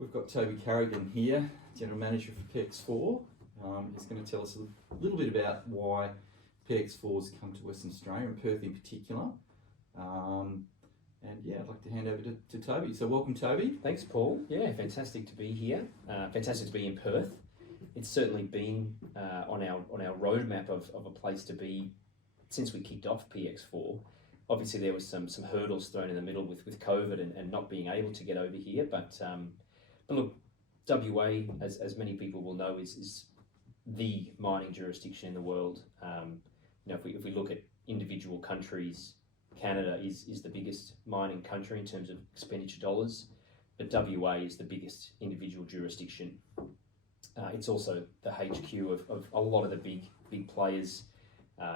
We've got Toby Carrigan here, General Manager for PX4. He's going to tell us a little bit about why PX4's come to Western Australia, and Perth in particular. And yeah, I'd like to hand over to Toby. So welcome, Toby. Thanks, Paul. Yeah, fantastic to be here. Fantastic to be in Perth. It's certainly been on our roadmap of a place to be since we kicked off PX4. Obviously, there was some hurdles thrown in the middle with COVID and not being able to get over here. But look, WA, as many people will know, is the mining jurisdiction in the world. If we look at individual countries, Canada is the biggest mining country in terms of expenditure dollars, but WA is the biggest individual jurisdiction. It's also the HQ of a lot of the big players.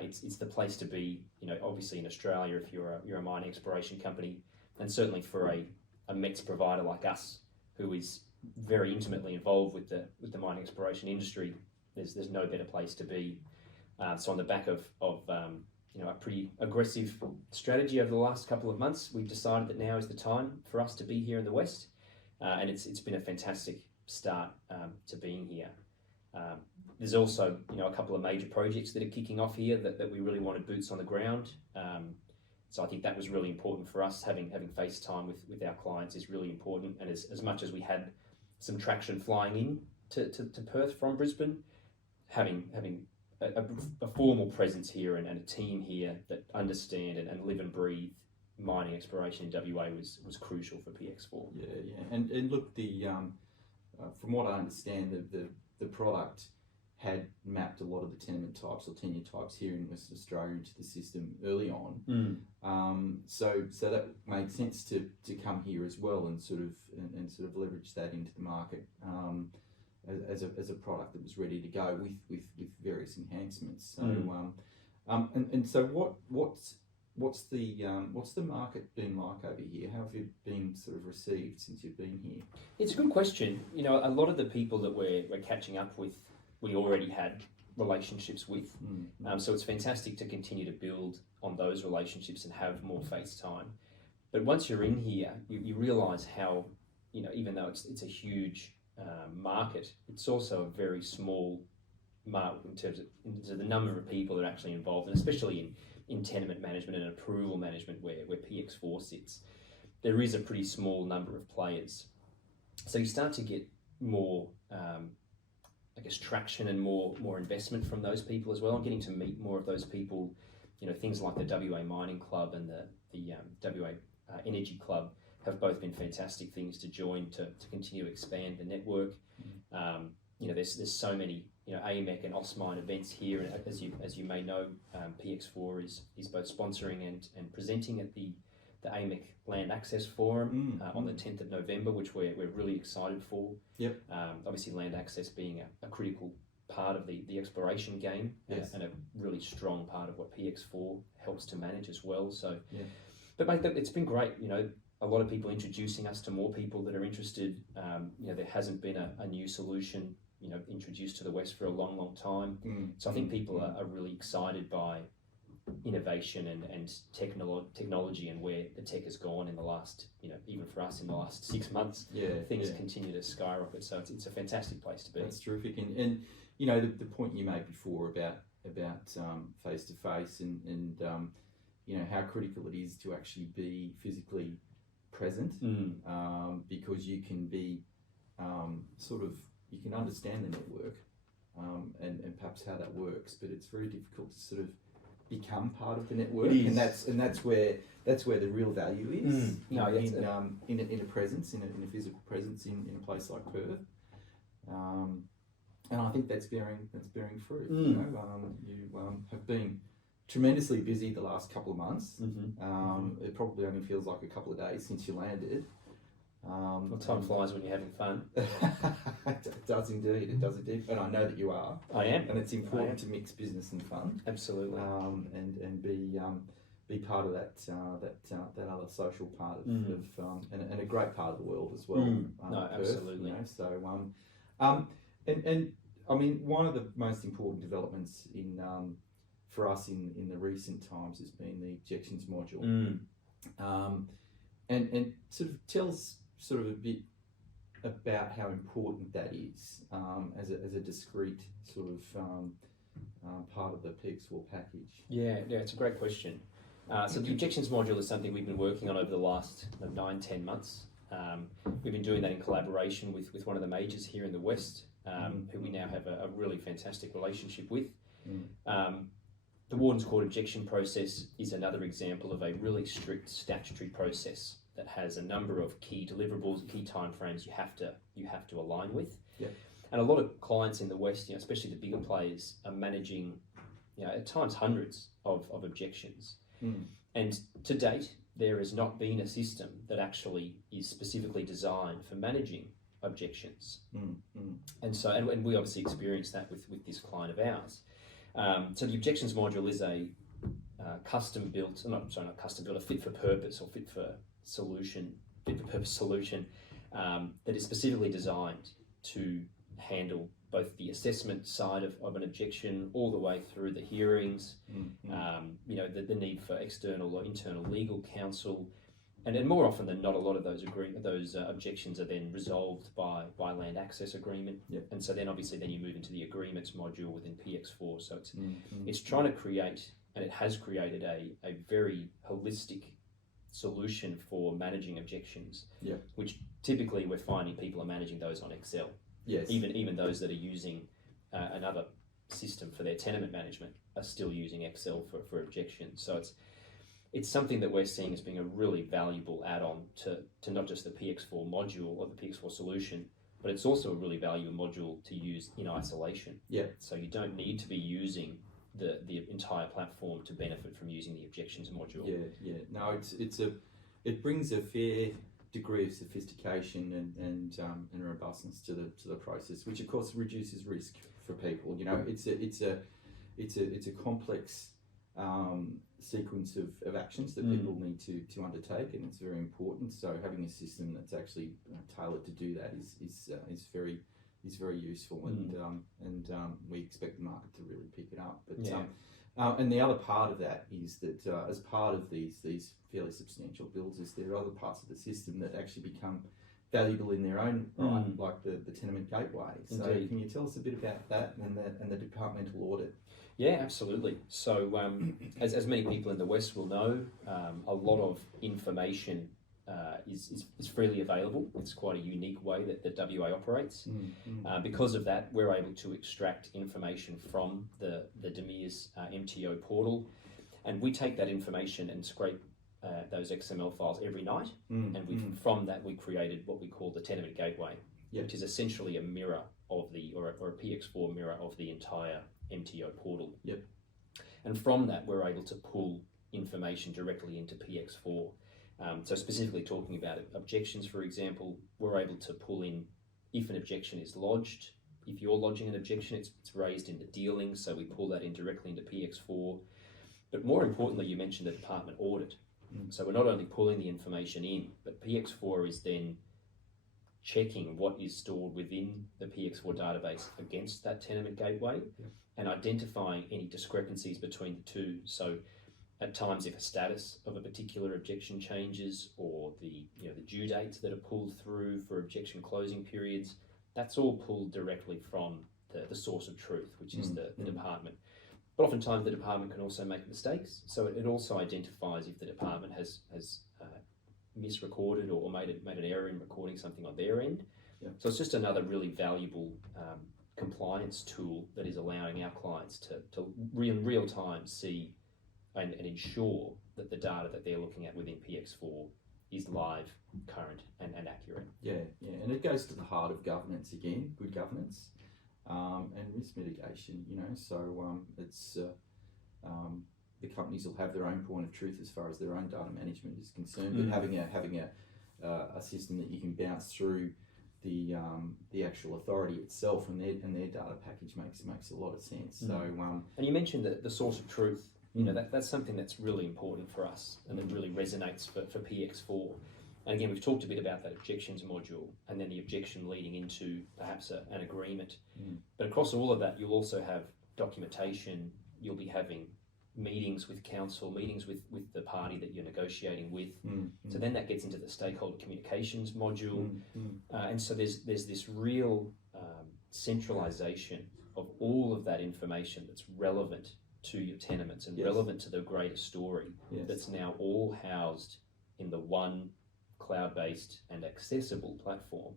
It's the place to be, obviously in Australia if you're a mining exploration company, and certainly for a METS provider like us, who is very intimately involved with the mining exploration industry. There's no better place to be. So on the back of a pretty aggressive strategy over the last couple of months, we've decided that now is the time for us to be here in the West, and it's been a fantastic start to being here. There's also a couple of major projects that are kicking off here that we really wanted boots on the ground. So I think that was really important for us. Having face time with our clients is really important, and as much as we had some traction flying in to Perth from Brisbane, having a formal presence here and a team here that understand and live and breathe mining exploration in WA was crucial for PX4. Yeah. And look, from what I understand, the product had mapped a lot of the tenement types or tenure types here in Western Australia into the system early on. So that made sense to come here as well and sort of leverage that into the market as a product that was ready to go with various enhancements. So so what's the market been like over here? How have you been sort of received since you've been here? It's a good question. A lot of the people that we're catching up with, we already had relationships with. So it's fantastic to continue to build on those relationships and have more face time. But once you're in here, you realise how, even though it's a huge market, it's also a very small market in terms of the number of people that are actually involved, and especially in tenement management and approval management where PX4 sits. There is a pretty small number of players. So you start to get more traction and more investment from those people as well. I'm getting to meet more of those people. Things like the WA Mining Club and the WA Energy Club have both been fantastic things to join to continue to expand the network. There's so many AMEC and OSMINE events here, and as you may know, PX4 is both sponsoring and presenting at the AMEC Land Access Forum on the 10th of November, which we're really excited for. Yep. Obviously, land access being a critical part of the exploration game, yes, and a really strong part of what PX4 helps to manage as well. So, yeah. But mate, it's been great. A lot of people introducing us to more people that are interested. There hasn't been a new solution introduced to the West for a long time. So I think people are really excited by innovation and technology and where the tech has gone in the last, even for us in the last 6 months. Things continue to skyrocket. So it's a fantastic place to be. That's terrific. And the point you made before about face to face and how critical it is to actually be physically present, because you can be you can understand the network and perhaps how that works, but it's very difficult to sort of become part of the network, and that's where the real value is. In a presence, in a physical presence in a place like Perth, and I think that's bearing fruit. You have been tremendously busy the last couple of months. It probably only feels like a couple of days since you landed. Well, time flies when you're having fun. It does indeed, and I know that you are. I am, and it's important to mix business and fun. Absolutely. And be part of that other social part of and a great part of the world as well. No, Perth, absolutely. And I mean, one of the most important developments for us in the recent times has been the objections module, and sort of tells a bit about how important that is as a discrete sort of part of the PX4 package? Yeah, it's a great question. So the objections module is something we've been working on over the last 9-10 months. We've been doing that in collaboration with one of the majors here in the West, who we now have a really fantastic relationship with. The Warden's Court objection process is another example of a really strict statutory process that has a number of key deliverables, key timeframes you have to align with. Yeah. And a lot of clients in the West, especially the bigger players, are managing, at times hundreds of objections. And to date, there has not been a system that actually is specifically designed for managing objections. And we obviously experienced that with this client of ours. So the objections module is a a fit for purpose or fit for purpose solution that is specifically designed to handle both the assessment side of an objection all the way through the hearings, the need for external or internal legal counsel, and more often than not, a lot of those objections are then resolved by land access agreement. Yep. And so then obviously then you move into the agreements module within PX4. So it's trying to create, and it has created a very holistic solution for managing objections, which typically we're finding people are managing those on Excel. Yes. Even those that are using another system for their tenement management are still using Excel for objections. So it's something that we're seeing as being a really valuable add-on to not just the PX4 module or the PX4 solution, but it's also a really valuable module to use in isolation. Yeah. So you don't need to be using the entire platform to benefit from using the objections module. Yeah. No, it brings a fair degree of sophistication and robustness to the process, which of course reduces risk for people. It's a complex sequence of actions that people need to undertake, and it's very important. So having a system that's actually tailored to do that is very useful, and we expect the market to really pick it up. But and the other part of that is that as part of these fairly substantial builds, is there are other parts of the system that actually become valuable in their own right, like the tenement gateway. So Indeed. Can you tell us a bit about that and the departmental audit? Yeah, absolutely. So as many people in the West will know, a lot of information is freely available. It's quite a unique way that WA operates. Because of that, we're able to extract information from the DMIR's MTO portal, and we take that information and scrape those XML files every night, and from that we created what we call the tenement gateway, which is essentially a mirror of or a PX4 mirror of the entire MTO portal. And from that we're able to pull information directly into PX4. So specifically talking about objections, for example, we're able to pull in if an objection is lodged. If you're lodging an objection, it's raised in the dealing, so we pull that in directly into PX4. But more importantly, you mentioned the department audit. So we're not only pulling the information in, but PX4 is then checking what is stored within the PX4 database against that tenement gateway and identifying any discrepancies between the two. So at times, if a status of a particular objection changes, or the due dates that are pulled through for objection closing periods, that's all pulled directly from the source of truth, which is the department. But oftentimes the department can also make mistakes, so it also identifies if the department has misrecorded or made an error in recording something on their end. So it's just another really valuable compliance tool that is allowing our clients to in real time see and ensure that the data that they're looking at within PX4 is live, current, and accurate. And it goes to the heart of governance again, good governance, and risk mitigation. So it's the companies will have their own point of truth as far as their own data management is concerned, but having a system that you can bounce through the actual authority itself and their data package makes a lot of sense. So and you mentioned the source of truth. That's something that's really important for us and that really resonates for PX4. And again, we've talked a bit about that objections module and then the objection leading into perhaps an agreement. But across all of that, you'll also have documentation, you'll be having meetings with council, meetings with the party that you're negotiating with. So then that gets into the stakeholder communications module. And so there's this real centralisation of all of that information that's relevant to your tenements and relevant to the greater story that's now all housed in the one cloud-based and accessible platform.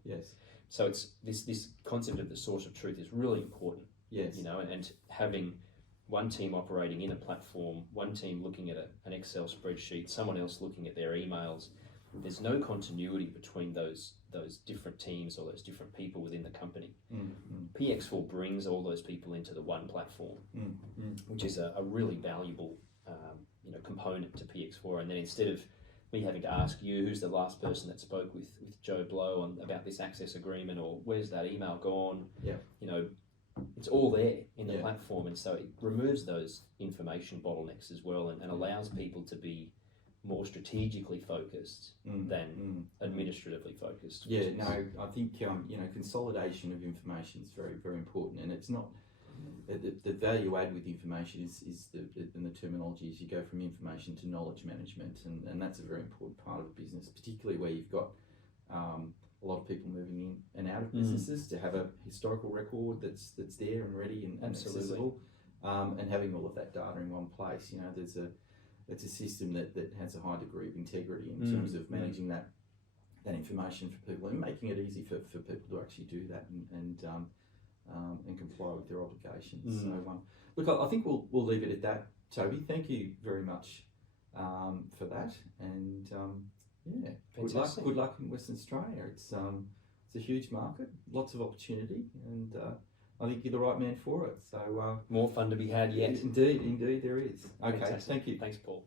So it's this concept of the source of truth is really important. You know, and having one team operating in a platform, one team looking at an Excel spreadsheet, someone else looking at their emails. There's no continuity between those different teams or those different people within the company. PX4 brings all those people into the one platform, which is a really valuable component to PX4. And then instead of me having to ask you who's the last person that spoke with Joe Blow about this access agreement, or where's that email gone, you know, it's all there in the platform, and so it removes those information bottlenecks as well, and allows people to be more strategically focused than administratively focused. I think consolidation of information is very, very important, and it's not the value add with information is the terminology is you go from information to knowledge management, and that's a very important part of a business, particularly where you've got a lot of people moving in and out of businesses, to have a historical record that's there and ready and accessible, and having all of that data in one place. You know, it's a system that has a high degree of integrity in terms of managing that information for people and making it easy for people to actually do that and comply with their obligations. So look, I think we'll leave it at that, Toby. Thank you very much for that, and good luck in Western Australia. It's a huge market, lots of opportunity, and I think you're the right man for it. So more fun to be had yet. Indeed there is. Okay, Fantastic. thank you. Thanks, Paul.